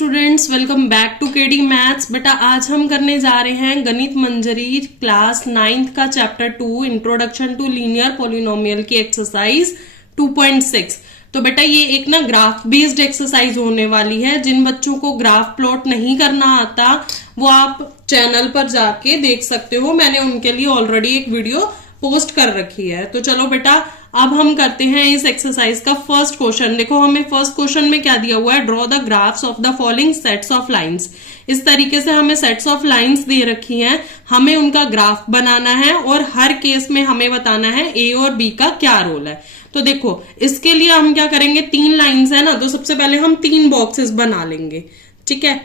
Students, welcome back to KD maths. बेटा आज हम करने जा रहे हैं गणित मंजरी क्लास 9th का chapter 2 introduction to linear polynomial की एक्सरसाइज 2.6। तो बेटा ये एक ना ग्राफ बेस्ड एक्सरसाइज होने वाली है। जिन बच्चों को ग्राफ प्लॉट नहीं करना आता वो आप चैनल पर जाके देख सकते हो, मैंने उनके लिए ऑलरेडी एक वीडियो पोस्ट कर रखी है। तो चलो बेटा अब हम करते हैं इस एक्सरसाइज का फर्स्ट क्वेश्चन। देखो हमें फर्स्ट क्वेश्चन में क्या दिया हुआ है, draw the graphs of the following sets of lines. इस तरीके से हमें सेट्स ऑफ लाइंस दे रखी हैं, हमें उनका ग्राफ बनाना है और हर केस में हमें बताना है ए और बी का क्या रोल है। तो देखो इसके लिए हम क्या करेंगे, 3 लाइंस है ना, तो सबसे पहले हम 3 बॉक्सेस बना लेंगे। ठीक है,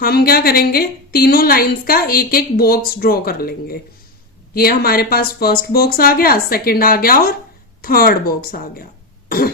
हम क्या करेंगे, तीनों लाइंस का एक एक बॉक्स ड्रॉ कर लेंगे। ये हमारे पास फर्स्ट बॉक्स आ गया, सेकंड आ गया और थर्ड बॉक्स आ गया।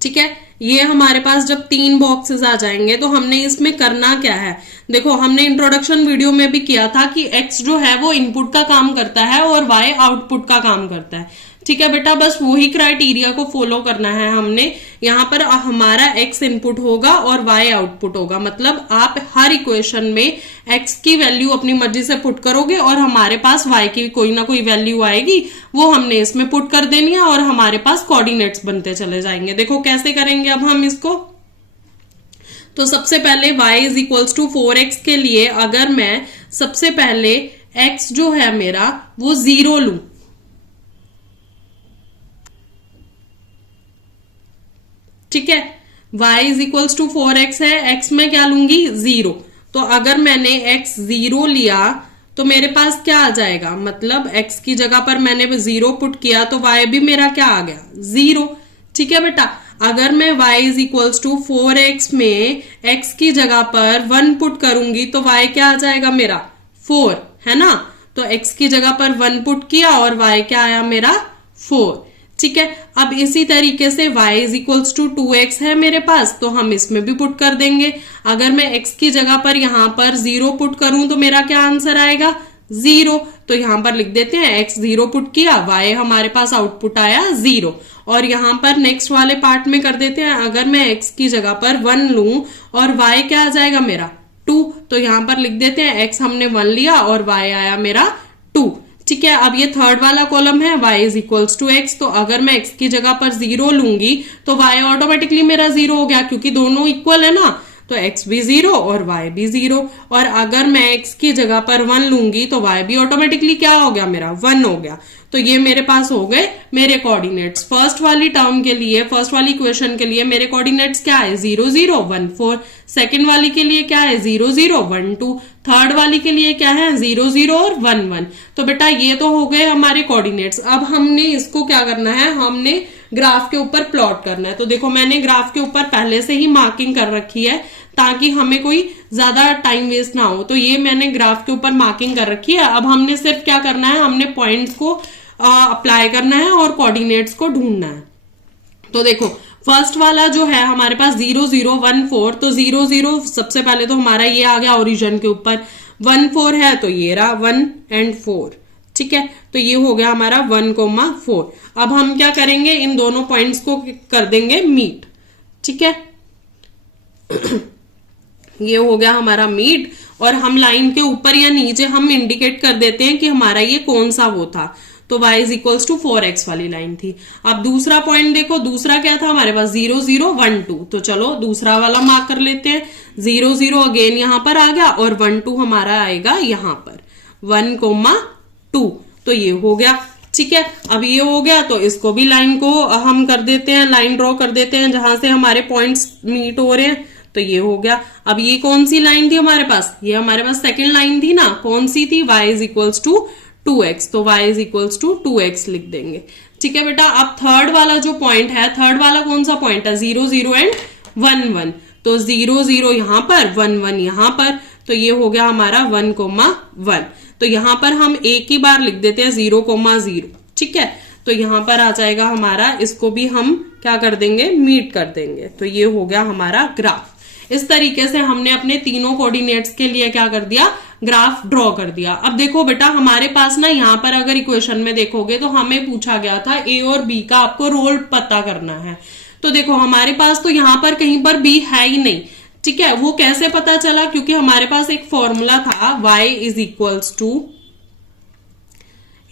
ठीक है, ये हमारे पास जब 3 बॉक्सेस आ जाएंगे तो हमने इसमें करना क्या है, देखो हमने इंट्रोडक्शन वीडियो में भी किया था कि x जो है वो इनपुट का काम करता है और y आउटपुट का काम करता है। ठीक है बेटा, बस वही क्राइटेरिया को फॉलो करना है हमने। यहाँ पर हमारा x इनपुट होगा और y आउटपुट होगा, मतलब आप हर इक्वेशन में x की वैल्यू अपनी मर्जी से पुट करोगे और हमारे पास y की कोई ना कोई वैल्यू आएगी, वो हमने इसमें पुट कर देनी है और हमारे पास कोऑर्डिनेट्स बनते चले जाएंगे। देखो कैसे करेंगे अब हम इसको। तो सबसे पहले y is equals to 4x के लिए अगर मैं सबसे पहले x जो है मेरा वो 0 लूं, ठीक है, y is equals to 4x है, x में क्या लूंगी 0। तो अगर मैंने x 0 लिया तो मेरे पास क्या आ जाएगा, मतलब x की जगह पर मैंने 0 पुट किया तो y भी मेरा क्या आ गया 0। ठीक है बेटा, अगर मैं y is equals to 4x में x की जगह पर 1 पुट करूंगी तो y क्या आ जाएगा मेरा 4, है ना। तो x की जगह पर 1 पुट किया और y क्या आया मेरा 4। ठीक है, अब इसी तरीके से y is equals to 2x है मेरे पास, तो हम इसमें भी पुट कर देंगे। अगर मैं x की जगह पर यहां पर 0 पुट करूं तो मेरा क्या आंसर आएगा 0। तो यहां पर लिख देते हैं x 0 पुट किया, y हमारे पास आउटपुट आया 0। और यहां पर नेक्स्ट वाले पार्ट में कर देते हैं, अगर मैं x की जगह पर 1 लूं और y क्या आ जाएगा मेरा 2, तो यहां पर लिख देते हैं x हमने 1 लिया और y आया मेरा 2। ठीक है, अब ये थर्ड वाला कॉलम है y is equals to x, तो अगर मैं x की जगह पर 0 लूंगी तो y ऑटोमेटिकली मेरा 0 हो गया, क्योंकि दोनों इक्वल है ना, तो x भी 0 और y भी 0। और अगर मैं x की जगह पर 1 लूंगी तो y भी ऑटोमेटिकली क्या हो गया मेरा 1 हो गया। तो ये मेरे पास हो गए मेरे कोऑर्डिनेट्स। फर्स्ट वाली टर्म के लिए, फर्स्ट वाली इक्वेशन के लिए मेरे कोऑर्डिनेट्स क्या है 0 0 1 4, सेकंड वाली के लिए क्या है 0 0 1 2, थर्ड वाली के लिए क्या है 0 0 और 1 1। तो बेटा ये तो हो गए हमारे कोऑर्डिनेट्स। अब हमने इसको क्या करना है, हमने ग्राफ के ऊपर प्लॉट करना है। तो देखो मैंने ग्राफ के ऊपर पहले से ही मार्किंग कर रखी है ताकि हमें कोई ज्यादा टाइम वेस्ट ना हो। तो ये मैंने ग्राफ के ऊपर मार्किंग कर रखी है। अब हमने सिर्फ क्या करना है, हमने पॉइंट्स को अप्लाई करना है और कोऑर्डिनेट्स को ढूंढना है। तो देखो फर्स्ट वाला जो है हमारे पास 0 0 1 4, तो 0 0 सबसे पहले तो हमारा ये आ गया ओरिजिन के ऊपर, 1 4 है तो ये रहा 1 and 4। ठीक है, तो ये हो गया हमारा 1, 4। अब हम क्या करेंगे, इन दोनों पॉइंट्स को कर देंगे मीट। ठीक है, ये हो गया हमारा मीट और हम लाइन के ऊपर या नीचे हम इंडिकेट कर देते हैं कि हमारा ये कौन सा वो था। तो y is equals to 4x वाली लाइन थी। अब दूसरा पॉइंट देखो, दूसरा क्या था हमारे पास 0 0 1 2, तो चलो दूसरा वाला मार्क कर लेते हैं। 0 0 अगेन यहां पर आ गया और 1 2 हमारा आएगा यहां पर 1, 2, तो ये हो गया। ठीक है, अब ये हो गया तो इसको भी लाइन को हम कर देते हैं, लाइन ड्रॉ कर देते हैं जहां से हमारे पॉइंट्स मीट हो रहे हैं। तो ये हो गया। अब ये कौन सी लाइन थी हमारे पास, ये हमारे पास सेकेंड लाइन थी ना, कौन सी थी, y is equals to 2x, तो y is equals to 2x लिख देंगे। ठीक है बेटा, अब थर्ड वाला जो पॉइंट है, थर्ड वाला कौन सा पॉइंट है 0 0 एंड 1 1, तो 0 0 यहां पर 1 1 यहां पर, तो ये हो गया हमारा 1, 1। तो यहां पर हम एक ही बार लिख देते हैं 0, 0। ठीक है, तो यहां पर आ जाएगा हमारा, इसको भी हम क्या कर देंगे मीट कर देंगे। तो ये हो गया हमारा ग्राफ। इस तरीके से हमने अपने तीनों कोऑर्डिनेट्स के लिए क्या कर दिया, ग्राफ ड्रॉ कर दिया। अब देखो बेटा हमारे पास ना यहाँ पर अगर इक्वेशन में देखोगे तो हमें पूछा गया था ए और बी का आपको रोल पता करना है। तो देखो हमारे पास तो यहां पर कहीं पर b है ही नहीं, ठीक है। वो कैसे पता चला, क्योंकि हमारे पास एक फॉर्मूला था y is equals to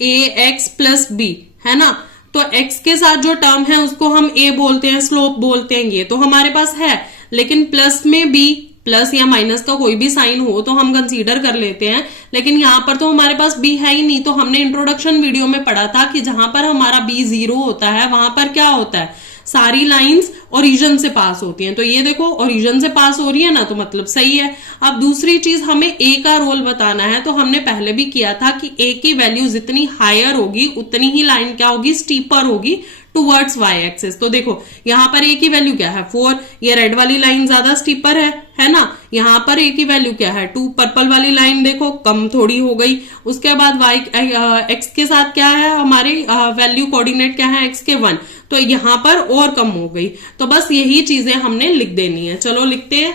a x plus b, है ना। तो x के साथ जो टर्म है उसको हम a बोलते हैं, स्लोप बोलते हैं, ये तो हमारे पास है। लेकिन प्लस में b, प्लस या माइनस का कोई भी साइन हो तो हम कंसीडर कर लेते हैं, लेकिन यहां पर तो हमारे पास b है ही नहीं। तो हमने इंट्रोडक्शन वीडियो में पढ़ा था कि जहां पर हमारा b 0 होता है वहां पर क्या होता है, सारी लाइंस ओरिजिन से पास होती हैं। तो ये देखो ओरिजिन से पास हो रही है ना, तो मतलब सही है। अब दूसरी चीज हमें a का रोल बताना है, तो हमने पहले भी किया था कि a की वैल्यू जितनी हायर होगी उतनी ही लाइन क्या होगी, स्टीपर होगी टुवर्ड्स y एक्सिस। तो देखो यहां पर a की वैल्यू क्या है 4, ये रेड वाली लाइन ज्यादा स्टीपर है ना। यहां पर a की वैल्यू क्या है 2, पर्पल वाली लाइन देखो कम थोड़ी हो गई। उसके बाद y x के साथ क्या है हमारी वैल्यू, कोऑर्डिनेट क्या है x के 1, तो यहां पर और कम हो गई। तो बस यही चीजें हमने लिख देनी है। चलो लिखते हैं,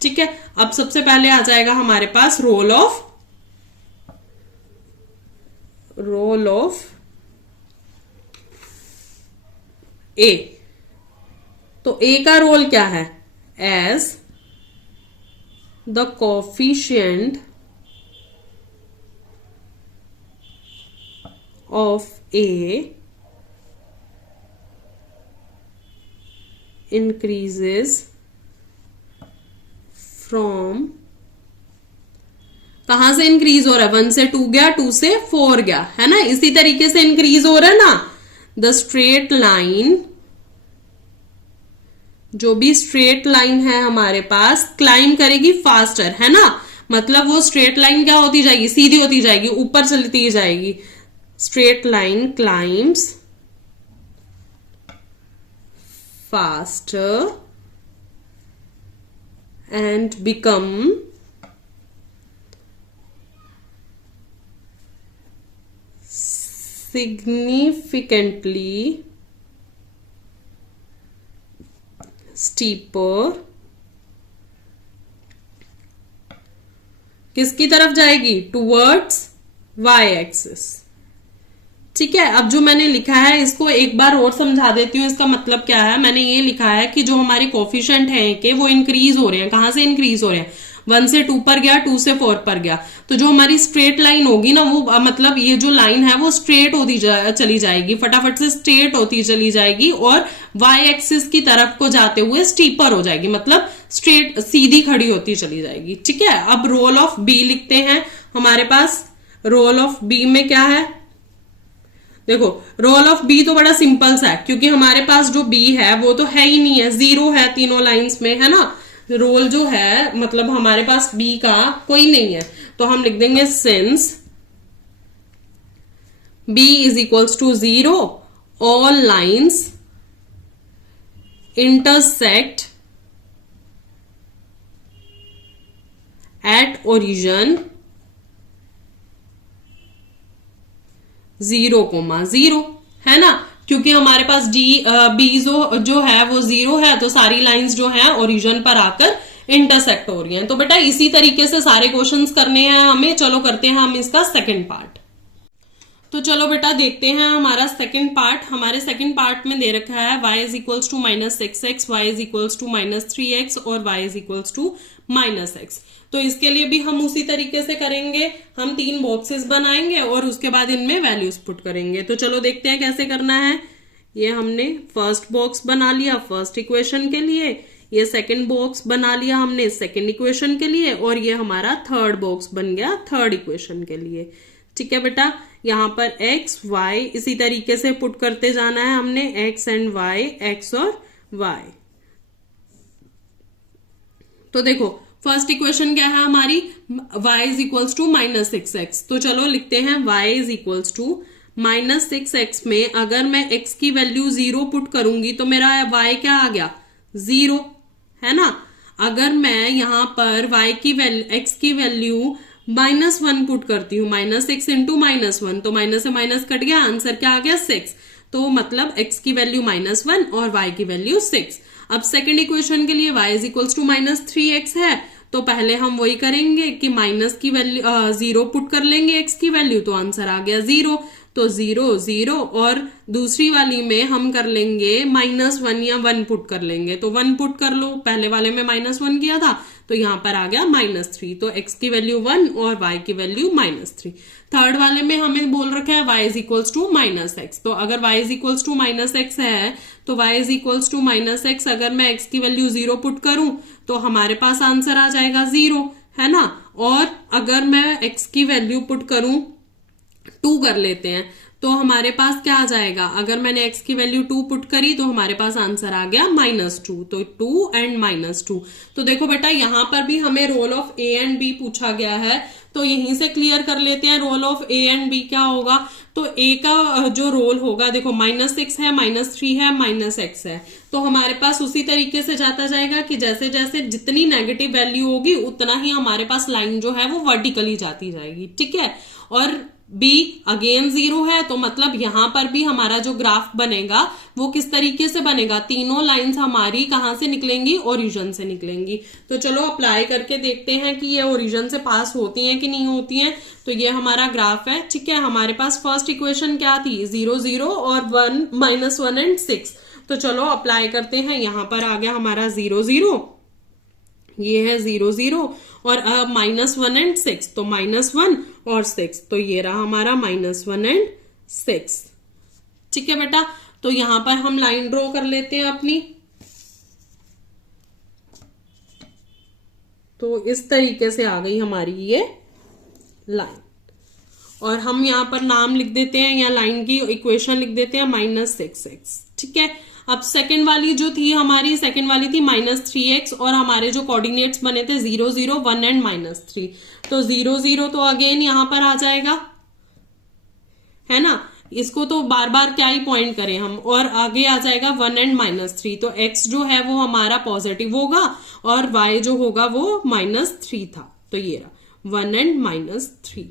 ठीक है। अब सबसे पहले आ जाएगा हमारे पास रोल ऑफ ए। तो ए का रोल क्या है, as the coefficient of a increases from, कहां से इंक्रीज हो रहा है, 1 से 2 गया, 2 से 4 गया, है ना। इसी तरीके से इंक्रीज हो रहा है ना। द स्ट्रेट लाइन, जो भी स्ट्रेट लाइन है हमारे पास, क्लाइम करेगी फास्टर, है ना। मतलब वो स्ट्रेट लाइन क्या होती जाएगी, सीधी होती जाएगी, ऊपर चलती जाएगी। Straight line climbs faster and become significantly steeper, किसकी तरफ जाएगी, टुवर्ड्स y एक्सिस, ठीक है। अब जो मैंने लिखा है इसको एक बार और समझा देती हूँ। इसका मतलब क्या है, मैंने ये लिखा है कि जो हमारे कोफिशिएंट हैं कि वो इंक्रीज हो रहे हैं, कहां से इंक्रीज हो रहे हैं, 1 से 2 पर गया, 2 से 4 पर गया। तो जो हमारी स्ट्रेट लाइन होगी ना, वो मतलब ये जो लाइन है वो स्ट्रेट होती चली जाएगी, फटाफट से स्ट्रेट होती चली जाएगी और y एक्सिस की तरफ को जाते हुए स्टीपर हो जाएगी, मतलब स्ट्रेट सीधी खड़ी होती चली जाएगी, ठीक है। अब रोल ऑफ बी लिखते हैं। हमारे पास रोल ऑफ बी में क्या है, देखो रोल ऑफ बी तो बड़ा सिंपल सा है, क्योंकि हमारे पास जो बी है वो तो है ही नहीं है, 0 है तीनों लाइंस में, है ना। रोल जो है मतलब हमारे पास बी का कोई नहीं है, तो हम लिख देंगे since b is equals to 0 all lines intersect at origin 0,0, है ना। क्योंकि हमारे पास बी जो है वो 0 है, तो सारी लाइंस जो है ओरिजिन पर आकर इंटरसेक्ट हो रही हैं। तो बेटा इसी तरीके से सारे क्वेश्चंस करने हैं हमें। चलो करते हैं हम इसका सेकंड पार्ट। तो चलो बेटा देखते हैं हमारा सेकंड पार्ट। हमारे सेकंड पार्ट में दे रखा है y is equals to -6x, y is equals to -3x और y is equals to -x। तो इसके लिए भी हम उसी तरीके से करेंगे, हम 3 बॉक्सेस बनाएंगे और उसके बाद इनमें वैल्यूज पुट करेंगे। तो चलो देखते हैं कैसे करना है। ये हमने फर्स्ट बॉक्स बना लिया फर्स्ट इक्वेशन के लिए, ये सेकंड बॉक्स बना लिया हमने सेकंड इक्वेशन के लिए, और ये हमारा थर्ड बॉक्स बन गया थर्ड इक्वेशन के लिए। ठीक है बेटा, यहाँ पर x y इसी तरीके से पुट करते जाना है हमने, x एंड y, x और y। तो देखो फर्स्ट इक्वेशन क्या है हमारी, y is equals to -6x। तो चलो लिखते हैं y is equals to -6x में अगर मैं x की वैल्यू 0 पुट करूंगी तो मेरा y क्या आ गया 0, है ना। अगर मैं यहां पर y की वैल्यू x की वैल्यू -1 पुट करती हूँ, -6 इंटू -1, तो माइनस से माइनस कट गया, आंसर क्या आ गया 6। तो मतलब x की वैल्यू -1 और y की वैल्यू 6। अब सेकंड इक्वेशन के लिए y is equals to -3x है, तो पहले हम वही करेंगे कि माइनस की वैल्यू 0 पुट कर लेंगे एक्स की वैल्यू, तो आंसर आ गया 0। तो 0 0 और दूसरी वाली में हम कर लेंगे -1 या 1 पुट कर लेंगे, तो 1 पुट कर लो, पहले वाले में -1 किया था तो यहां पर आ गया -3, तो x की वैल्यू 1 और y की वैल्यू -3। थर्ड वाले में हमें बोल रखा है y is equals to -x, तो अगर y is equals to -x है तो y is equals to -x, अगर मैं x की वैल्यू 0 पुट करूं तो हमारे पास आंसर आ जाएगा 0, है ना। और अगर मैं x की वैल्यू पुट करूं 2 कर लेते हैं, तो हमारे पास क्या आ जाएगा, अगर मैंने x की वैल्यू 2 पुट करी तो हमारे पास आंसर आ गया -2, तो 2 एंड -2। तो देखो बेटा यहाँ पर भी हमें role of a and b पूछा गया है, तो यहीं से क्लियर कर लेते हैं role of a and b क्या होगा। तो a का जो रोल होगा, देखो -6 है, -3 है, -x है, तो हमारे पास उसी तरीके से जाता जाएगा कि जैसे जैसे जितनी नेगेटिव वैल्यू होगी उतना ही हमारे पास लाइन जो है वो वर्टिकली जाती जाएगी, ठीक है। और b अगेन 0 है, तो मतलब यहां पर भी हमारा जो ग्राफ बनेगा वो किस तरीके से बनेगा, तीनों लाइंस हमारी कहां से निकलेंगी, ओरिजिन से निकलेंगी। तो चलो अप्लाई करके देखते हैं कि ये ओरिजिन से पास होती हैं कि नहीं होती हैं। तो ये हमारा ग्राफ है, ठीक है। हमारे पास फर्स्ट इक्वेशन क्या थी, 0 0 और 1 -1 एंड 6। तो चलो अप्लाई करते हैं, यहां पर आ गया हमारा 0 0, ये है 0 0 और -1 एंड 6, तो -1 और 6, तो ये रहा हमारा -1 एंड 6, ठीक है बेटा। तो यहां पर हम लाइन ड्रॉ कर लेते हैं अपनी, तो इस तरीके से आ गई हमारी ये लाइन, और हम यहां पर नाम लिख देते हैं या लाइन की इक्वेशन लिख देते हैं -6x, ठीक है। अब सेकंड वाली जो थी हमारी, सेकंड वाली थी -3x, और हमारे जो कोऑर्डिनेट्स बने थे 0 0 1 एंड -3, तो 0 0 तो अगेन यहां पर आ जाएगा, है ना। इसको तो बार बार क्या ही पॉइंट करें हम, और आगे आ जाएगा 1 एंड -3, तो x जो है वो हमारा पॉजिटिव होगा और y जो होगा वो -3 था, तो ये रहा 1 एंड -3।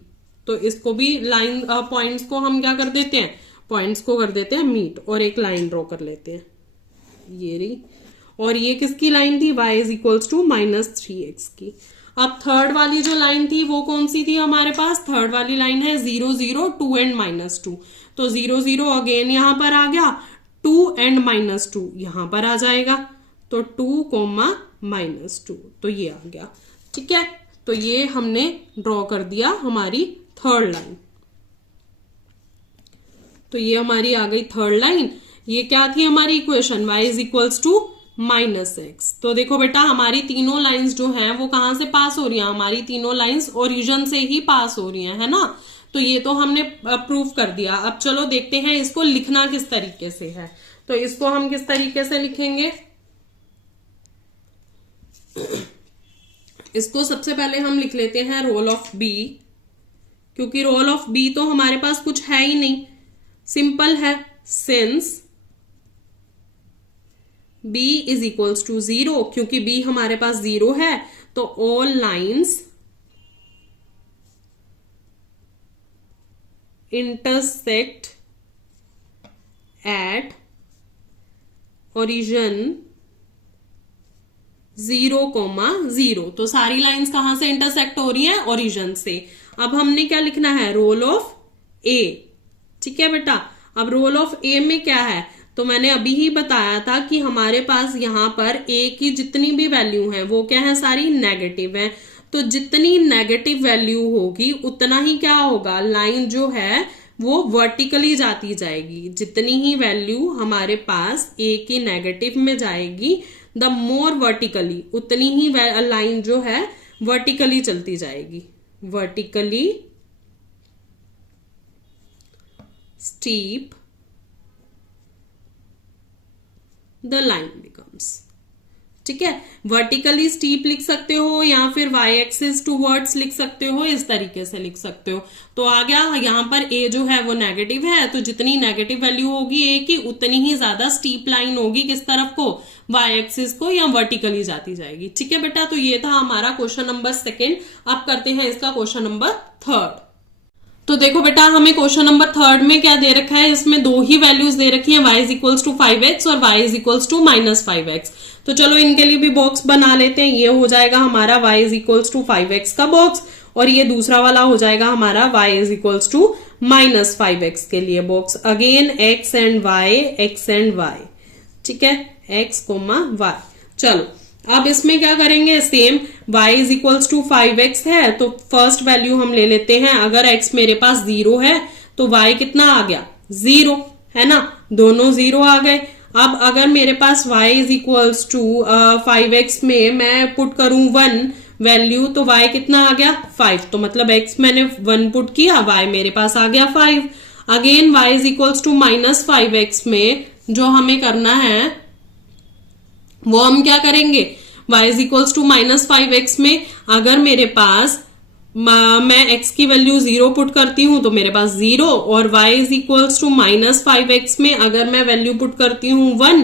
तो इसको भी लाइन पॉइंट्स को हम क्या कर देते हैं, पॉइंट्स को कर देते हैं मीट, और एक लाइन ड्रॉ कर लेते हैं, ये रही। और ये किसकी लाइन थी, y is equals to -3x की। अब थर्ड वाली जो लाइन थी वो कौन सी थी हमारे पास, थर्ड वाली लाइन है 0 0 2 एंड -2, तो 0 0 अगेन यहां पर आ गया, 2 एंड -2 यहां पर आ जाएगा, तो 2, -2, तो ये आ गया, ठीक है। तो ये हमने ड्रॉ कर दिया हमारी थर्ड लाइन, तो ये हमारी आ गई थर्ड लाइन। ये क्या थी हमारी equation, y is equals to -x। तो देखो बेटा हमारी तीनों लाइंस जो हैं वो कहां से पास हो रही हैं, हमारी तीनों लाइंस ओरिजिन से ही पास हो रही हैं, है ना। तो ये तो हमने प्रूव कर दिया। अब चलो देखते हैं इसको लिखना किस तरीके से है। तो इसको हम किस तरीके से लिखेंगे, इसको सबसे पहले हम लिख लेते हैं रोल ऑफ b, क्योंकि रोल ऑफ b तो हमारे पास कुछ है ही नहीं, सिंपल है। Since b is equals to 0, क्योंकि b हमारे पास 0 है, तो all lines intersect at origin 0, 0। तो सारी लाइंस कहां से इंटरसेक्ट हो रही हैं, ओरिजिन से। अब हमने क्या लिखना है, रोल ऑफ a, ठीक है बेटा। अब रोल ऑफ a में क्या है, तो मैंने अभी ही बताया था कि हमारे पास यहां पर a की जितनी भी वैल्यू है वो क्या है, सारी नेगेटिव है। तो जितनी नेगेटिव वैल्यू होगी उतना ही क्या होगा, लाइन जो है वो वर्टिकली जाती जाएगी। जितनी ही वैल्यू हमारे पास a की नेगेटिव में जाएगी, द मोर वर्टिकली, उतनी ही लाइन जो है वर्टिकली चलती जाएगी। Vertically steep the line becomes, ठीक है। वर्टिकली स्टीप लिख सकते हो या फिर y एक्सिस टूवर्ड्स लिख सकते हो, इस तरीके से लिख सकते हो। तो आ गया यहाँ पर a जो है वो नेगेटिव है, तो जितनी नेगेटिव वैल्यू होगी a की उतनी ही ज्यादा स्टीप लाइन होगी किस तरफ को, y एक्सिस को, या वर्टिकली जाती जाएगी, ठीक है बेटा। तो ये था हमारा क्वेश्चन नंबर 2। अब करते हैं इसका क्वेश्चन नंबर 3। तो देखो बेटा, हमें क्वेश्चन नंबर 3 में क्या दे रखा है, इसमें दो ही वैल्यूज दे रखी हैं, y is equals to 5x और y is equals to -5x। तो चलो इनके लिए भी बॉक्स बना लेते हैं। ये हो जाएगा हमारा y is equals to 5x का बॉक्स, और ये दूसरा वाला हो जाएगा हमारा y is equals to -5x के लिए box. Again x and y, ठीक है, x, y। चलो अब इसमें क्या करेंगे, same y is equals to 5x है, तो फर्स्ट वैल्यू हम ले लेते हैं। अगर x मेरे पास 0 है तो y कितना आ गया, 0, है ना, दोनों 0 आ गए। अब अगर मेरे पास y is equals to 5x में मैं पुट करूं 1 वैल्यू, तो y कितना आ गया, 5। तो मतलब x मैंने 1 पुट किया, y मेरे पास आ गया 5। Again y is equals to -5x में जो हमें करना है वो हम क्या करेंगे, y is equals to -5x में अगर मेरे पास मैं x की वैल्यू 0 पुट करती हूं तो मेरे पास 0, और y is equals to -5x में अगर मैं वैल्यू पुट करती हूं 1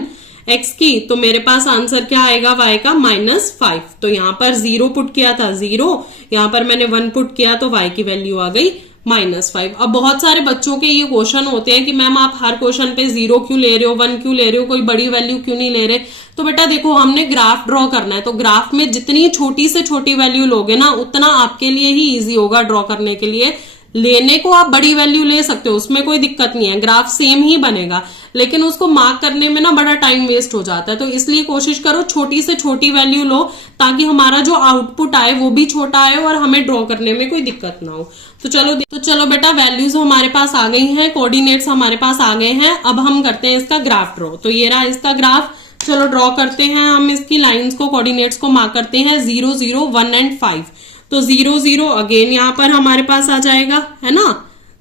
x की, तो मेरे पास आंसर क्या आएगा, y का -5। तो यहां पर 0 पुट किया था 0, यहां पर मैंने 1 पुट किया तो y की वैल्यू आ गई -5। अब बहुत सारे बच्चों के ये क्वेश्चन होते हैं कि मैम आप हर क्वेश्चन पे 0 क्यों ले रहे हो, 1 क्यों ले रहे हो, कोई बड़ी वैल्यू क्यों नहीं ले रहे। तो बेटा देखो, हमने ग्राफ ड्रॉ करना है, तो ग्राफ में जितनी छोटी से छोटी वैल्यू लोगे ना उतना आपके लिए ही इजी होगा ड्रॉ करने के लिए। लेने को आप बड़ी वैल्यू ले सकते हो, उसमें कोई दिक्कत नहीं है, ग्राफ सेम ही बनेगा, लेकिन उसको मार्क करने में ना बड़ा टाइम वेस्ट हो जाता है। तो इसलिए कोशिश करो छोटी से छोटी वैल्यू लो, ताकि हमारा जो आउटपुट आए वो भी छोटा आए और हमें ड्रॉ करने में कोई दिक्कत ना हो। तो चलो बेटा, वैल्यूज हमारे पास आ गई हैं, कोऑर्डिनेट्स हमारे पास आ गए हैं। अब हम करते हैं इसका ग्राफ ड्रॉ। तो ये रहा इसका ग्राफ, चलो ड्रॉ करते हैं। हम इसकी लाइंस को, कोऑर्डिनेट्स को मार्क करते हैं 0, 0, 1 एंड 5। तो 0, 0 अगेन यहां पर हमारे पास आ जाएगा, है ना,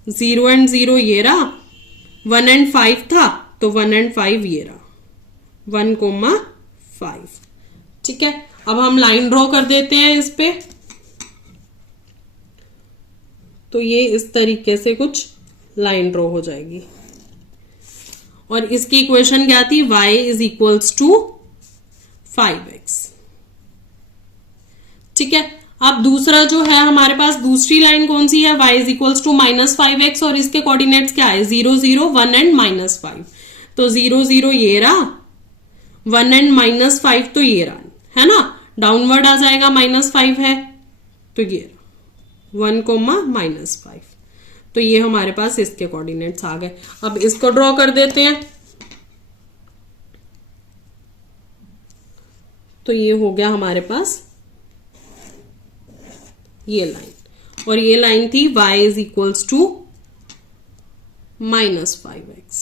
0 एंड 0 ये रहा, 1 एंड 5 था तो 1 एंड 5 ये रहा, 1,5, ठीक है। अब हम लाइन ड्रॉ कर देते हैं इस पे। तो ये इस तरीके से कुछ लाइन ड्रॉ हो जाएगी, और इसकी इक्वेशन क्या थी, y is equals to 5x, ठीक है। अब दूसरा जो है हमारे पास, दूसरी लाइन कौन सी है, y is equals to -5x, और इसके कोऑर्डिनेट्स क्या है, 0, 0, 1 एंड -5। तो 0, 0 ये रहा, 1 एंड -5 तो ये रहा, है ना, डाउनवर्ड आ जाएगा, -5 है तो ये रहा 1, -5। तो ये हमारे पास इसके कोऑर्डिनेट्स आ गए। अब इसको ड्रॉ कर देते हैं। तो ये हो गया हमारे पास ये लाइन, और ये लाइन थी y is equals to -5x।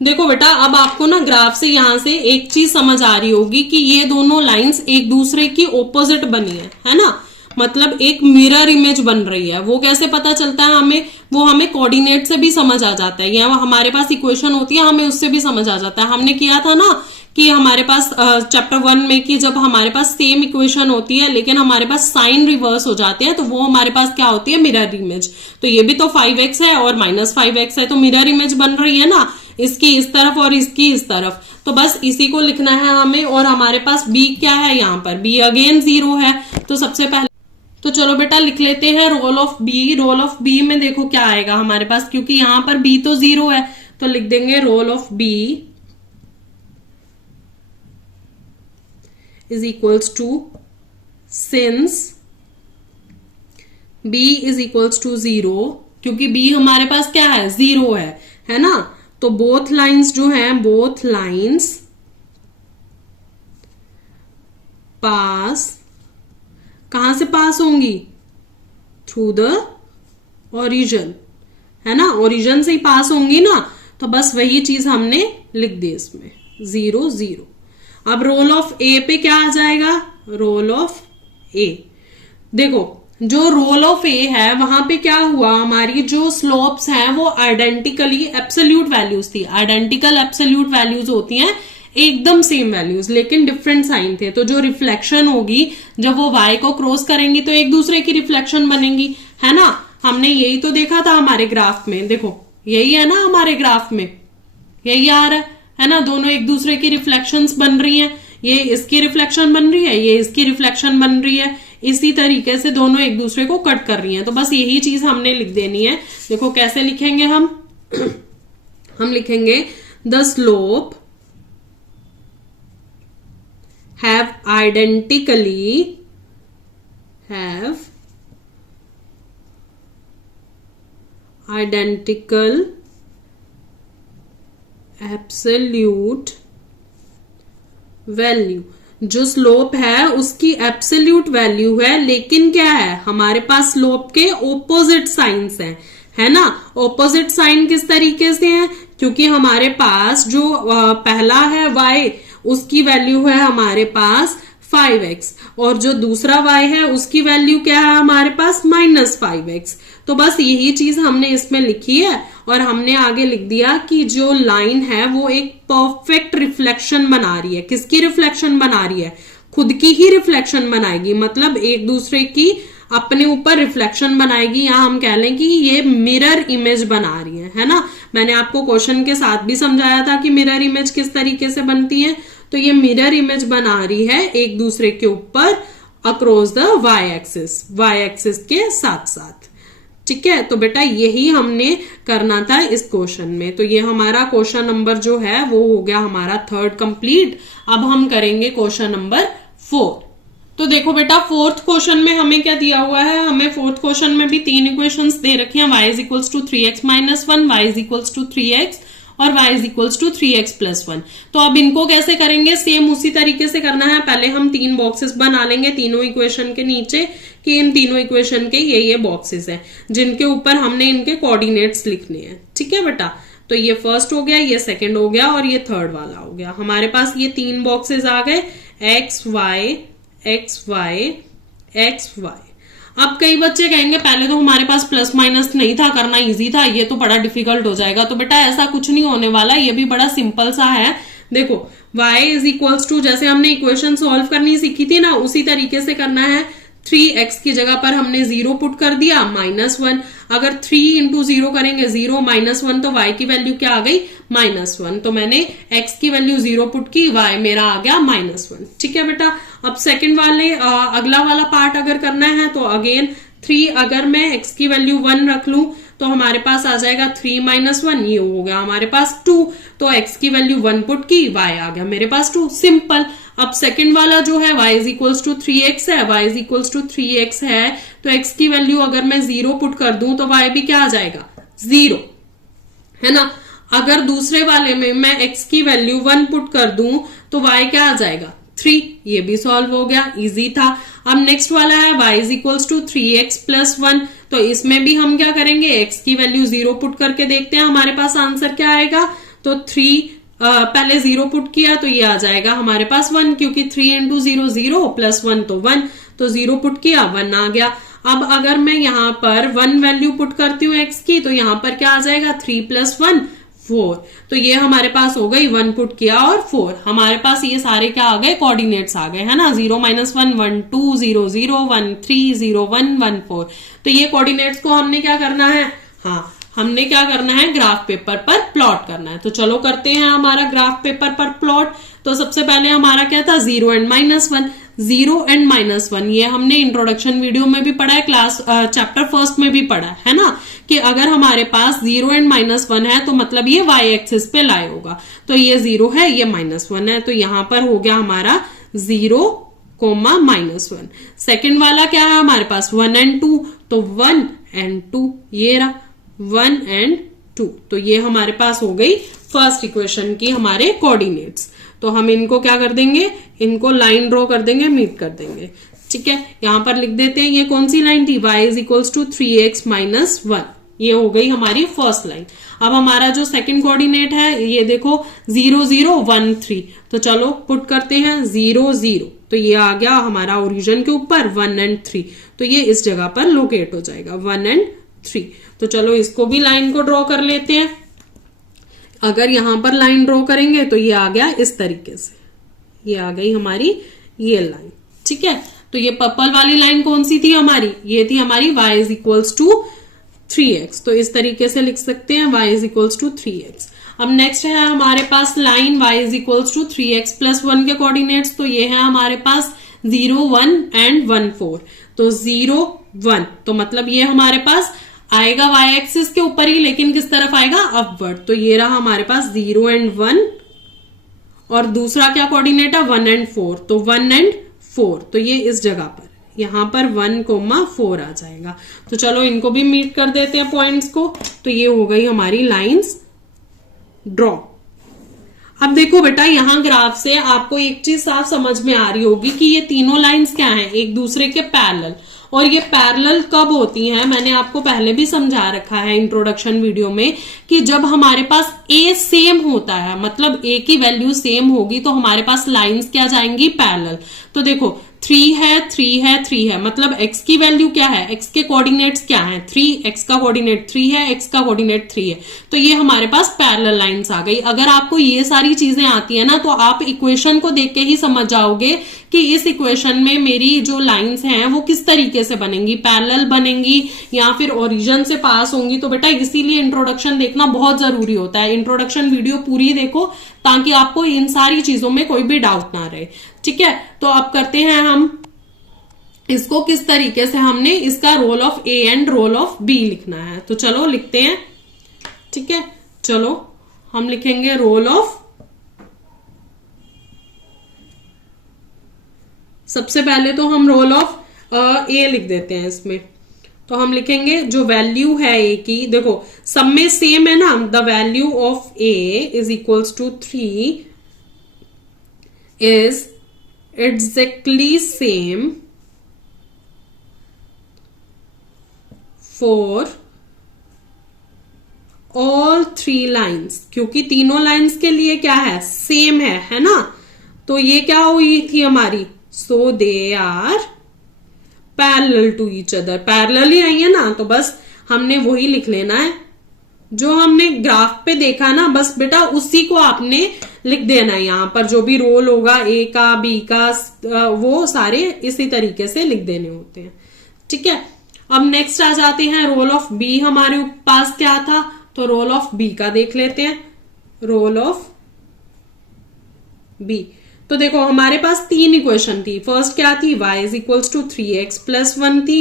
देखो बेटा, अब आपको ना ग्राफ से यहां से एक चीज समझ आ रही होगी कि ये दोनों लाइंस एक दूसरे की ऑपोजिट बनी है ना, मतलब एक मिरर इमेज बन रही है। वो कैसे पता चलता है हमें, वो हमें कोऑर्डिनेट से भी समझ आ जाता है, या हमारे पास इक्वेशन होती है हमें उससे भी समझ आ जाता है। हमने किया था ना कि हमारे पास चैप्टर 1 में कि जब हमारे पास सेम इक्वेशन होती है लेकिन हमारे पास साइन रिवर्स हो जाते हैं, तो वो हमारे पास क्या होती है, मिरर इमेज। तो ये भी तो 5x है और -5x है, तो मिरर इमेज बन रही है ना, इसकी इस तरफ और इसकी इस तरफ। तो बस इसी को लिखना है हमें, और हमारे पास b क्या है, यहाँ पर b अगेन 0 है। तो सबसे पहले तो चलो बेटा लिख लेते हैं role of b. Role of b में देखो क्या आएगा हमारे पास, क्योंकि यहां पर बी तो 0 है, तो लिख देंगे role of b is equals to, since b is equals to 0, क्योंकि b हमारे पास क्या है, 0 है ना। तो बोथ लाइंस जो हैं, बोथ लाइंस पास, कहां से पास होंगी, थ्रू द ओरिजिन, है ना, ओरिजिन से ही पास होंगी ना। तो बस वही चीज हमने लिख दी इसमें, 0, 0। अब रोल ऑफ ए पे क्या आ जाएगा, रोल ऑफ ए। देखो जो रोल ऑफ ए है वहां पे क्या हुआ, हमारी जो स्लोप्स हैं वो आइडेंटिकली एब्सोल्यूट वैल्यूज थी। आइडेंटिकल एब्सोल्यूट वैल्यूज होती हैं एकदम सेम वैल्यूज, लेकिन डिफरेंट साइन थे। तो जो रिफ्लेक्शन होगी जब वो y को क्रॉस करेंगी तो एक दूसरे की रिफ्लेक्शन बनेंगी, है ना। हमने यही तो देखा था हमारे ग्राफ में, देखो यही है ना, हमारे ग्राफ में यही आ रहा है ना, दोनों एक दूसरे की रिफ्लेक्शंस बन रही हैं। ये इसकी रिफ्लेक्शन बन रही है, ये इसकी रिफ्लेक्शन बन रही है, इसी तरीके से दोनों एक दूसरे को कट कर रही हैं। तो बस यही चीज हमने लिख देनी है। देखो कैसे लिखेंगे हम लिखेंगे the slope have identical absolute value. जो स्लोप है उसकी एब्सोल्यूट वैल्यू है, लेकिन क्या है, हमारे पास स्लोप के ओपोजिट साइंस हैं, है ना। ऑपोजिट साइन किस तरीके से है, क्योंकि हमारे पास जो पहला है y, उसकी वैल्यू है हमारे पास 5x, और जो दूसरा y है उसकी वैल्यू क्या है हमारे पास -5x। तो बस यही चीज हमने इसमें लिखी है, और हमने आगे लिख दिया कि जो लाइन है वो एक परफेक्ट रिफ्लेक्शन बना रही है। किसकी रिफ्लेक्शन बना रही है, खुद की ही रिफ्लेक्शन बनाएगी, मतलब एक दूसरे की अपने ऊपर रिफ्लेक्शन बनाएगी, या हम कह लें कि ये मिरर इमेज बना रही है ना। मैंने आपको क्वेश्चन के साथ भी समझाया था कि मिरर इमेज किस तरीके से बनती है। तो ये मिरर इमेज बना रही है एक दूसरे के ऊपर अक्रॉस द वाई एक्सिस के साथ साथ। ठीक है, तो बेटा यही हमने करना था इस क्वेश्चन में। तो ये हमारा क्वेश्चन नंबर जो है वो हो गया हमारा 3rd कंप्लीट। अब हम करेंगे क्वेश्चन नंबर 4। तो देखो बेटा 4th क्वेश्चन में हमें क्या दिया हुआ है, हमें 4th क्वेश्चन में भी 3 इक्वेशंस दे रखी हैं, y is equals to 3x minus 1, y is equals to 3x और y is equals to 3x plus 1। तो अब इनको कैसे करेंगे, सेम उसी तरीके से करना है। पहले हम 3 बॉक्सेस बना लेंगे तीनों इक्वेशन के नीचे, कि इन तीनों इक्वेशन के ये बॉक्सेस हैं जिनके ऊपर हमने इनके कोऑर्डिनेट्स लिखने हैं। ठीक है बेटा, तो ये फर्स्ट हो गया, ये सेकंड हो गया और ये थर्ड वाला हो गया। हमारे पास ये 3 बॉक्सेस आ गए, x y x y x y. अब कई बच्चे कहेंगे पहले तो हमारे पास प्लस माइनस नहीं था, करना इजी था, ये तो बड़ा डिफिकल्ट हो जाएगा। तो बेटा ऐसा कुछ नहीं होने वाला, ये भी बड़ा सिंपल सा है। देखो y इज इक्वल्स टू, जैसे हमने इक्वेशन सॉल्व करनी सीखी थी ना, उसी तरीके से करना है। 3x की जगह पर हमने 0 पुट कर दिया, -1। अगर 3 इंटू 0 करेंगे 0 -1, तो y की वैल्यू क्या आ गई, -1। तो मैंने x की वैल्यू 0 पुट की, y मेरा आ गया -1। ठीक है बेटा, अब सेकंड वाले अगला वाला पार्ट अगर करना है तो अगेन 3, अगर मैं x की वैल्यू 1 रख लूं तो हमारे पास आ जाएगा 3 - 1, ये हो गया हमारे पास 2। तो x की वैल्यू 1 पुट की, y आ गया मेरे पास 2, सिंपल। अब सेकंड वाला जो है y is equals to 3x है, y is equals to 3x है, तो x की वैल्यू अगर मैं 0 पुट कर दूं तो y भी क्या आ जाएगा, 0, है ना। अगर दूसरे वाले में मैं x की वैल्यू 1 पुट कर दूं तो y क्या आ जाएगा, 3। ये भी सॉल्व हो गया, इजी था। अब नेक्स्ट वाला है y is equals to 3x plus 1, तो इसमें भी हम क्या करेंगे, x की वैल्यू 0 पुट करके देखते हैं हमारे पास आंसर क्या आएगा। तो 3 पहले 0 पुट किया तो ये आ जाएगा हमारे पास 1, क्योंकि 3 इंटू 0 0 प्लस 1 तो 1, तो 0 पुट किया 1 आ गया। अब अगर मैं यहाँ पर 1 वैल्यू पुट करती हूँ x की, तो यहाँ पर क्या आ जाएगा, 3 प्लस 1 4। तो ये हमारे पास हो गई, 1 पुट किया और 4। हमारे पास ये सारे क्या आ गए, कोऑर्डिनेट्स आ गए, है ना। 0 - 1 1 2 0 0 1 3 0 1 1 4। तो ये कोऑर्डिनेट्स को हमने क्या करना है, हाँ हमने क्या करना है, ग्राफ पेपर पर प्लॉट करना है। तो चलो करते हैं हमारा ग्राफ पेपर पर प्लॉट। तो सबसे पहले हमारा क्या था, 0 एंड -1। 0 एंड -1 ये हमने इंट्रोडक्शन वीडियो में भी पढ़ा है, क्लास चैप्टर फर्स्ट में भी पढ़ा है ना, कि अगर हमारे पास 0 एंड -1 है तो मतलब ये y एक्सिस पे लाए होगा। तो ये 0 है, ये -1 है, तो यहां पर हो गया हमारा 0, -1। सेकेंड वाला क्या है हमारे पास, 1 एंड 2, तो 1 एंड 2, ये रहा 1 एंड 2। तो ये हमारे पास हो गई फर्स्ट इक्वेशन की हमारे कोऑर्डिनेट्स। तो हम इनको क्या कर देंगे, इनको लाइन ड्रॉ कर देंगे, मीट कर देंगे। ठीक है, यहां पर लिख देते हैं, ये कौन सी लाइन थी, y is equals to 3x minus 1, ये हो गई हमारी फर्स्ट लाइन। अब हमारा जो सेकंड कोऑर्डिनेट है, ये देखो 0 0 1 3, तो चलो पुट करते हैं 0 0, तो ये आ गया हमारा ओरिजिन के ऊपर 1 एंड 3, तो ये इस जगह पर लोकेट हो जाएगा 1 एंड 3। तो चलो इसको भी लाइन को ड्रॉ कर लेते हैं। अगर यहां पर लाइन ड्रॉ करेंगे तो ये आ गया इस तरीके से, ये आ गई हमारी ये लाइन। ठीक है, तो ये पर्पल वाली लाइन कौन सी थी हमारी, ये थी हमारी y is equals to 3x। तो इस तरीके से लिख सकते हैं y is equals to 3x। अब नेक्स्ट है हमारे पास line y is equals to 3x plus 1 के कोऑर्डिनेट्स, तो ये है हमारे पास 0 1 एंड 1 4, तो 0 1, तो मतलब ये हमारे पास आएगा y एक्सिस के ऊपर ही, लेकिन किस तरफ आएगा, अपवर्ड। तो ये रहा हमारे पास 0 एंड 1, और दूसरा क्या कोऑर्डिनेट है, 1 एंड 4, तो 1 एंड 4, तो ये इस जगह पर यहां पर 1,4 आ जाएगा। तो चलो इनको भी मीट कर देते हैं पॉइंट्स को। तो ये हो गई हमारी लाइंस ड्रॉ। अब देखो बेटा, यहां ग्राफ से आपको एक चीज साफ समझ में आ रही होगी कि ये तीनों लाइंस क्या हैं, एक दूसरे के पैरेलल। और ये पैरेलल कब होती हैं, मैंने आपको पहले भी समझा रखा है इंट्रोडक्शन वीडियो में, कि जब हमारे पास ए सेम होता है, मतलब ए की वैल्यू सेम होगी, तो हमारे पास लाइंस क्या जाएंगी, पैरेलल। तो देखो 3 है 3 है 3 है, मतलब x की वैल्यू क्या है, x के कोऑर्डिनेट्स क्या है, 3, x का कोऑर्डिनेट 3 है, x का कोऑर्डिनेट 3 है, तो ये हमारे पास पैरेलल लाइंस आ गई। अगर आपको ये सारी चीजें आती है ना, तो आप इक्वेशन को देख के ही समझ जाओगे कि इस इक्वेशन में मेरी जो लाइंस हैं वो किस तरीके से बनेंगी, पैरेलल बनेंगी या फिर ओरिजिन से पास होंगी। तो बेटा इसीलिए इंट्रोडक्शन देखना बहुत जरूरी होता है। इंट्रोडक्शन वीडियो पूरी देखो ताकि आपको इन सारी चीजों में कोई भी डाउट ना रहे, ठीक है। तो अब करते हैं हम इसको किस तरीके से, हमने इसका role of a and role of b लिखना है। तो चलो लिखते हैं, ठीक है। चलो हम लिखेंगे रोल ऑफ, सबसे पहले तो हम रोल ऑफ ए लिख देते हैं इसमें। तो हम लिखेंगे जो वैल्यू है ए की, देखो सब में सेम है ना, the value of a is equals to 3 is exactly same for all 3 lines, क्योंकि तीनों लाइंस के लिए क्या है, सेम है ना। तो ये क्या हुई थी हमारी, so they are parallel to each other, parallel ही आई है ना, तो बस हमने वही लिख लेना है जो हमने ग्राफ पे देखा ना, बस बेटा उसी को आपने लिख देना है। यहां पर जो भी रोल होगा ए का बी का, वो सारे इसी तरीके से लिख देने होते हैं, ठीक है। अब नेक्स्ट आ जाते हैं रोल ऑफ बी, हमारे पास क्या था, तो रोल ऑफ बी का देख लेते हैं। रोल ऑफ बी, तो देखो हमारे पास 3 इक्वेशन थी। फर्स्ट क्या थी, y is equals to 3x plus 1 थी,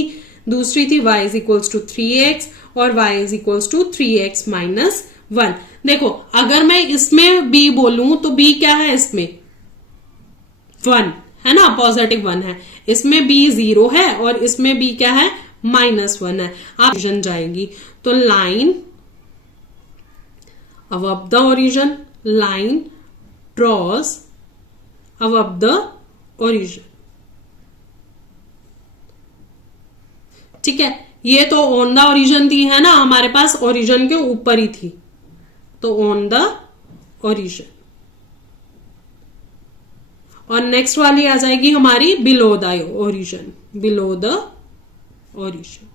दूसरी थी y is equals to 3x और y is equals to 3x minus 1। देखो अगर मैं इसमें b बोलूं तो b क्या है, इसमें 1 है ना, पॉजिटिव 1 है, इसमें b 0 है और इसमें b क्या है, -1 है। आप ओरिजिन जाएगी, तो line above the origin, line draws above the origin, ठीक है। ये तो ऑन द ओरिजिन थी, है ना, हमारे पास ओरिजिन के ऊपर ही थी, तो ऑन द ओरिजिन। और नेक्स्ट वाली आ जाएगी हमारी below the origin, below the origin.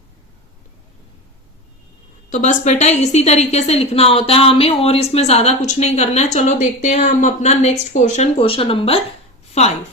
तो बस बेटा इसी तरीके से लिखना होता है हमें, और इसमें ज्यादा कुछ नहीं करना है। चलो देखते हैं हम अपना नेक्स्ट क्वेश्चन, क्वेश्चन नंबर 5।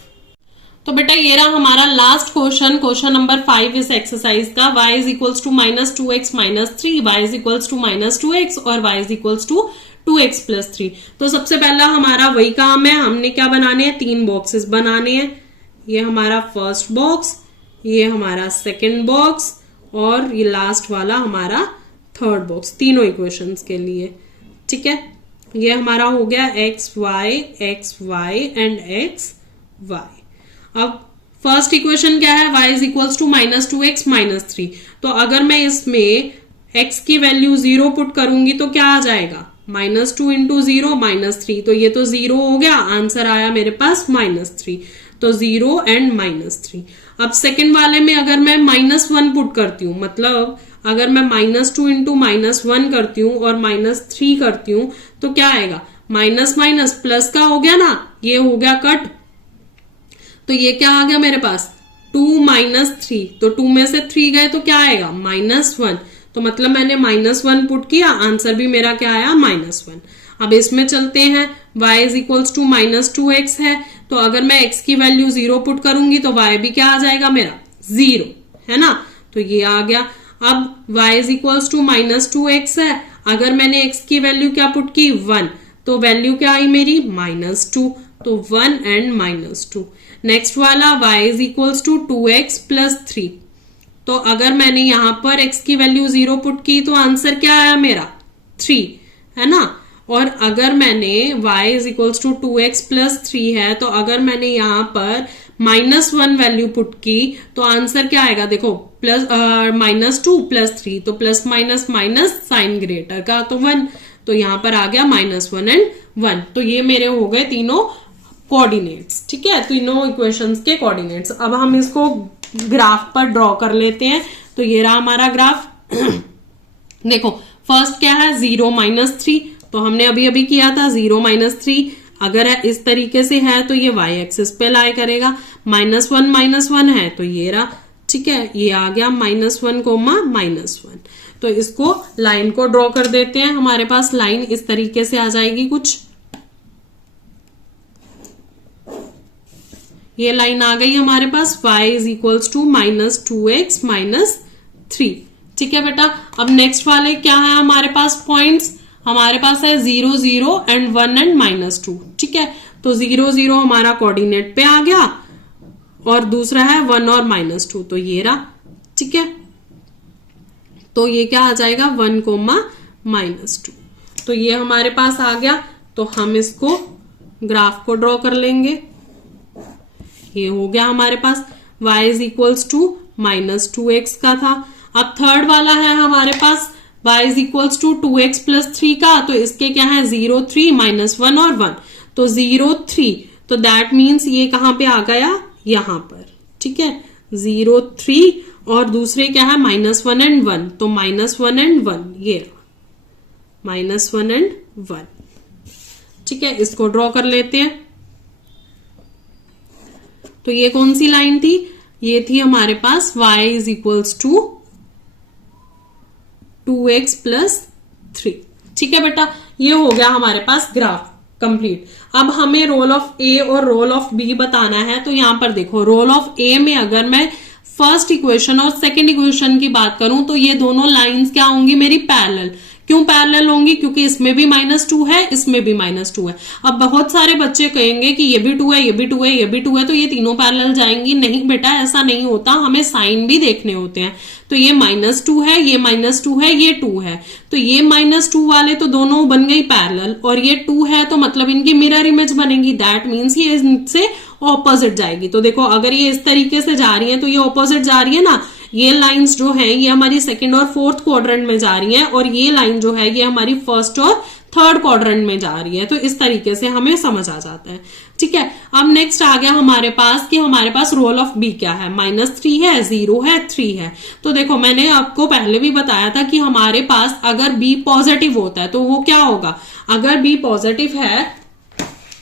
तो बेटा ये रहा हमारा लास्ट क्वेश्चन, क्वेश्चन नंबर 5 इस एक्सरसाइज का। y is equals to -2x minus 3, y is equals to -2x और y is equals to 2x plus 3। तो सबसे पहला हमारा वही काम है, हमने क्या बनाने हैं, 3 बॉक्सेस बनाने हैं। ये हमारा फर्स्ट बॉक्स, ये हमारा सेकेंड बॉक्स और ये लास्ट वाला हमारा थर्ड बॉक्स, तीनों इक्वेशंस के लिए, ठीक है। ये हमारा हो गया x y and x y. अब फर्स्ट इक्वेशन क्या है, y is equals to -2x minus 3। तो अगर मैं इसमें x की वैल्यू 0 पुट करूंगी तो क्या आ जाएगा, -2 इंटू 0 -3, तो ये तो 0 हो गया, आंसर आया मेरे पास -3, तो 0 एंड -3। अब सेकेंड वाले में अगर मैं -1 पुट करती हूँ, मतलब अगर मैं -2 इंटू -1 करती हूँ और -3 करती हूँ, तो क्या आएगा, माइनस माइनस प्लस का हो गया ना, ये हो गया कट, तो ये क्या आ गया मेरे पास 2 - 3, तो 2 में से 3 गए तो क्या आएगा, -1, तो मतलब मैंने -1 पुट किया, आंसर भी मेरा क्या आया, -1। अब इसमें चलते हैं, y is equals to -2x है, तो अगर मैं x की वैल्यू 0 पुट करूंगी तो y भी क्या आ जाएगा मेरा 0, है ना, तो ये आ गया। अब y is equals to -2x है, अगर मैंने x की वैल्यू क्या पुट की 1, तो वैल्यू क्या आई मेरी -2, तो 1 एंड -2। नेक्स्ट वाला y is equals to 2x plus 3। तो अगर मैंने यहां पर x की वैल्यू 0 पुट की तो आंसर क्या आया मेरा 3, है ना। और अगर मैंने y is equals to 2x plus 3 है, तो अगर मैंने यहां पर -1 वैल्यू पुट की तो आंसर क्या आएगा, देखो प्लस -2 प्लस 3, तो plus minus minus sign greater का तो 1, तो यहां पर आ गया -1 एंड 1। तो ये मेरे हो गए तीनों कोऑर्डिनेट्स, ठीक है, तीनों इक्वेशंस के कोऑर्डिनेट्स। अब हम इसको ग्राफ पर ड्रॉ कर लेते हैं। तो ये रहा हमारा ग्राफ। देखो फर्स्ट क्या है 0 -3, तो हमने अभी अभी किया था 0 -3। अगर इस तरीके से है तो ये y एक्सिस पे लाई करेगा। -1 है तो ये रहा, ठीक है, ये आ गया -1, -1। तो इसको लाइन को ड्रॉ कर देते हैं। हमारे पास लाइन इस तरीके से आ जाएगी कुछ, ये लाइन आ गई हमारे पास y is equals to -2x -3, ठीक है बेटा। अब नेक्स्ट वाले क्या है हमारे पास पॉइंट्स, हमारे पास है 0 0 एंड 1 एंड -2, ठीक है। तो 0 0 हमारा कोऑर्डिनेट पे आ गया और दूसरा है 1 और -2, तो ये रहा, ठीक है। तो ये क्या आ जाएगा 1, -2, तो ये हमारे पास आ गया। तो हम इसको ग्राफ को ड्रॉ कर लेंगे। ये हो गया हमारे पास y is equals to -2x का था। अब थर्ड वाला है हमारे पास y is equals to 2x plus 3 का, तो इसके क्या है 0 3 -1 और 1, तो 0 3, तो दैट मीन्स ये कहां पे आ गया यहां पर, ठीक है, 0 3 और दूसरे क्या है -1 एंड 1, तो -1 एंड 1, ये -1 एंड 1, ठीक है। इसको ड्रॉ कर लेते हैं। तो ये कौन सी लाइन थी, ये थी हमारे पास y is equals to 2x plus 3, ठीक है बेटा। ये हो गया हमारे पास ग्राफ कंप्लीट। अब हमें रोल ऑफ ए और रोल ऑफ बी बताना है। तो यहां पर देखो रोल ऑफ ए में अगर मैं फर्स्ट इक्वेशन और सेकंड इक्वेशन की बात करूं तो ये दोनों लाइंस क्या होंगी मेरी पैरेलल। क्यों पैरेलल होंगी, क्योंकि इसमें भी -2 है, इसमें भी -2 है। अब बहुत सारे बच्चे कहेंगे कि ये भी 2 है, ये भी 2 है, ये भी 2 है, तो ये तीनों पैरेलल जाएंगी। नहीं बेटा, ऐसा नहीं होता, हमें साइन भी देखने होते हैं। तो ये -2 है, ये -2 है, ये 2 है, तो ये -2 वाले तो दोनों बन गई पैरेलल, और ये 2 है तो मतलब इनकी मिरर इमेज बनेगी। दैट मीन्स ये इनसे ऑपोजिट जाएगी। तो देखो अगर ये इस तरीके से जा रही है तो ये ऑपोजिट जा रही है ना। ये लाइंस जो है ये हमारी सेकंड और फोर्थ क्वाड्रेंट में जा रही है, और ये लाइन जो है ये हमारी फर्स्ट और थर्ड क्वाड्रेंट में जा रही है। तो इस तरीके से हमें समझ आ जाता है, ठीक है। अब नेक्स्ट आ गया हमारे पास कि हमारे पास रोल ऑफ बी क्या है, -3 है, 0 है, 3 है। तो देखो मैंने आपको पहले भी बताया था कि हमारे पास अगर बी पॉजिटिव होता है तो वो क्या होगा, अगर बी पॉजिटिव है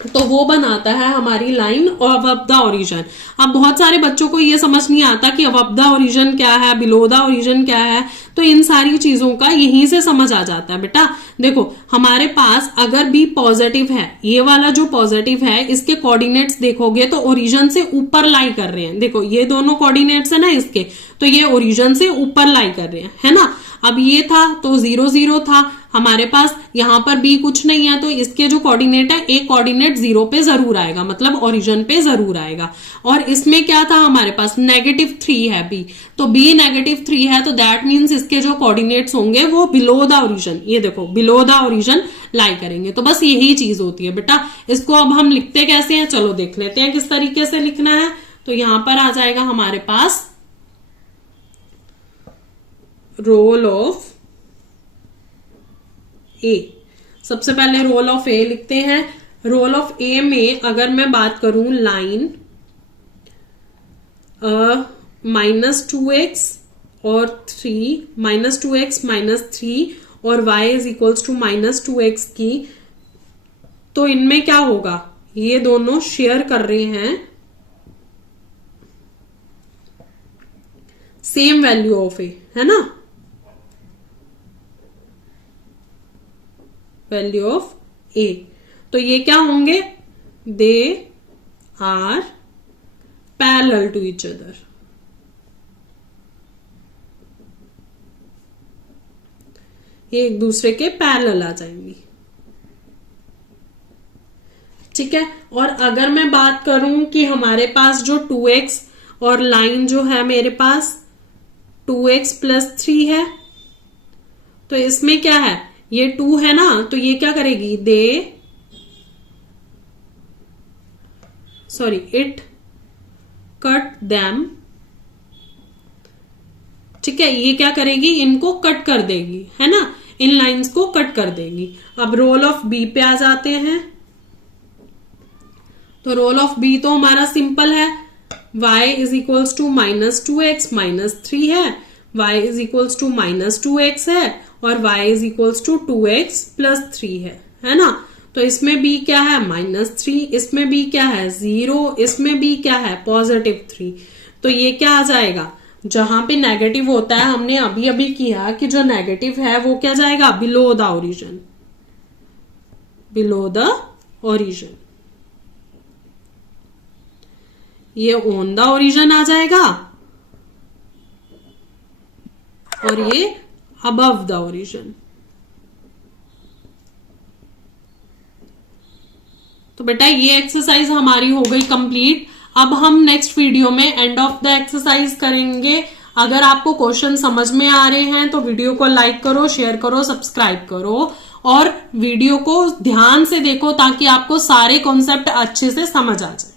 तो वो बनाता है हमारी लाइन अबव द ओरिजिन। अब बहुत सारे बच्चों को ये समझ नहीं आता कि अबव द ओरिजिन क्या है, बिलो द ओरिजिन क्या है, तो इन सारी चीजों का यहीं से समझ आ जाता है बेटा। देखो हमारे पास अगर बी पॉजिटिव है, ये वाला जो पॉजिटिव है इसके कोऑर्डिनेट्स देखोगे तो ओरिजिन से ऊपर लाई कर रहे हैं। देखो ये दोनों कोऑर्डिनेट्स है ना इसके, तो ये ओरिजिन से ऊपर लाई कर रहे हैं, है ना। अब ये था तो 0 0 था हमारे पास, यहां पर बी कुछ नहीं है, तो इसके जो कोऑर्डिनेट है एक कोऑर्डिनेट 0 पे जरूर आएगा, मतलब ओरिजिन पे जरूर आएगा। और इसमें क्या था हमारे पास -3 है बी, तो बी -3 है, तो दैट मीन्स इसके जो कोऑर्डिनेट्स होंगे वो बिलो द ओरिजिन, ये देखो बिलो द ओरिजिन लाई करेंगे। तो बस यही चीज होती है बेटा। इसको अब हम लिखते कैसे हैं, चलो देख लेते हैं किस तरीके से लिखना है। तो यहां पर आ जाएगा हमारे पास रोल ऑफ ए। सबसे पहले रोल ऑफ ए लिखते हैं। रोल ऑफ ए में अगर मैं बात करूं लाइन -2x और 3, -2x -3 और y is equals to -2x की, तो इनमें क्या होगा, ये दोनों शेयर कर रहे हैं सेम वैल्यू ऑफ ए, है ना, वैल्यू ऑफ ए। तो ये क्या होंगे, they are parallel to each other. ये एक दूसरे के पैरेलल आ जाएंगी, ठीक है। और अगर मैं बात करूं कि हमारे पास जो 2x और लाइन जो है मेरे पास 2x + 3 है, तो इसमें क्या है, ये 2 है ना, तो ये क्या करेगी, इट कट दैम, ठीक है, ये क्या करेगी, इनको कट कर देगी, है ना, इन लाइंस को कट कर देगी। अब रोल ऑफ बी पे आ जाते हैं। तो रोल ऑफ बी तो हमारा सिंपल है, y is equals to -2x -3 है, y is equals to -2x है, और y is equals to 2x + 3 है ना। तो इसमें b क्या है, -3, इसमें b क्या है, 0, इसमें b क्या है, +3। तो ये क्या आ जाएगा, जहां पे नेगेटिव होता है, हमने अभी अभी किया कि जो नेगेटिव है वो क्या जाएगा, below the origin, below the origin. ये ऑन द ओरिजिन आ जाएगा और ये अबव द ओरिजिन। तो बेटा ये एक्सरसाइज हमारी हो गई कंप्लीट। अब हम नेक्स्ट वीडियो में एंड ऑफ द एक्सरसाइज करेंगे। अगर आपको क्वेश्चन समझ में आ रहे हैं तो वीडियो को लाइक करो, शेयर करो, सब्सक्राइब करो और वीडियो को ध्यान से देखो ताकि आपको सारे कॉन्सेप्ट अच्छे से समझ आ जाए।